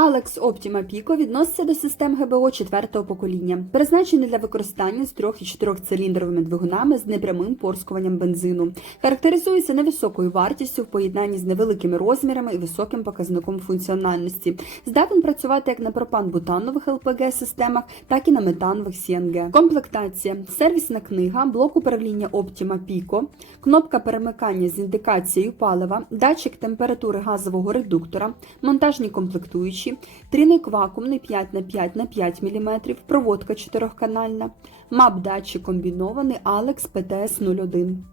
Alex Optima Pico відноситься до систем ГБО четвертого покоління, призначений для використання з 3 і 4 циліндровими двигунами з непрямим порскуванням бензину. Характеризується невисокою вартістю в поєднанні з невеликими розмірами і високим показником функціональності. Здатен працювати як на пропан-бутанових ЛПГ системах, так і на метанових CNG. Комплектація, сервісна книга, блок управління Pico, кнопка перемикання з індикацією палива, датчик температури газового редуктора, монтажні комплектуючі, трійник вакуумний 5 на 5 на 5 мм, проводка чотирьохканальна, мап-датчик комбінований Alex PTS 01.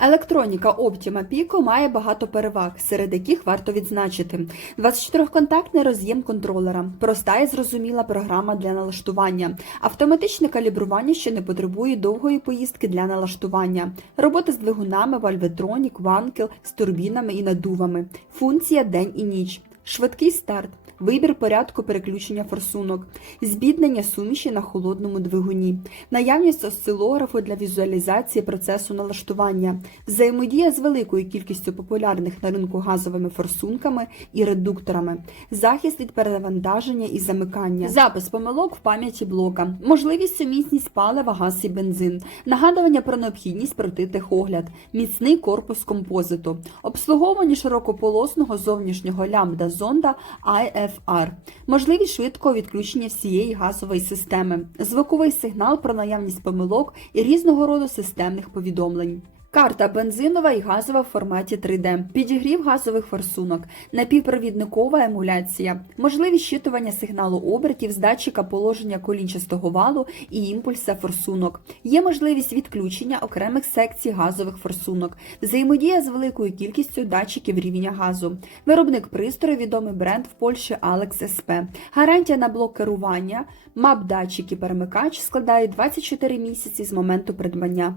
Електроніка Optima Pico має багато переваг, серед яких варто відзначити. 24-контактний роз'єм контролера, проста і зрозуміла програма для налаштування, автоматичне калібрування, що не потребує довгої поїздки для налаштування, робота з двигунами, вальветронік, ванкел з турбінами і надувами, функція день і ніч, швидкий старт. Вибір порядку переключення форсунок, збіднення суміші на холодному двигуні, наявність осцилографу для візуалізації процесу налаштування, взаємодія з великою кількістю популярних на ринку газовими форсунками і редукторами, захист від перевантаження і замикання, запис помилок в пам'яті блока, можливість сумісність палива, газ і бензин, нагадування про необхідність пройти техогляд, міцний корпус композиту, обслуговування широкополосного зовнішнього лямбда зонда IFR, можливість швидкого відключення всієї газової системи, звуковий сигнал про наявність помилок і різного роду системних повідомлень. Карта бензинова і газова в форматі 3D, підігрів газових форсунок, напівпровідникова емуляція, можливість щитування сигналу обертів з датчика положення колінчастого валу і імпульса форсунок. Є можливість відключення окремих секцій газових форсунок, взаємодія з великою кількістю датчиків рівня газу. Виробник пристрою відомий бренд в Польщі Alex SP. Гарантія на блок керування, мап датчик і перемикач складають 24 місяці з моменту придбання.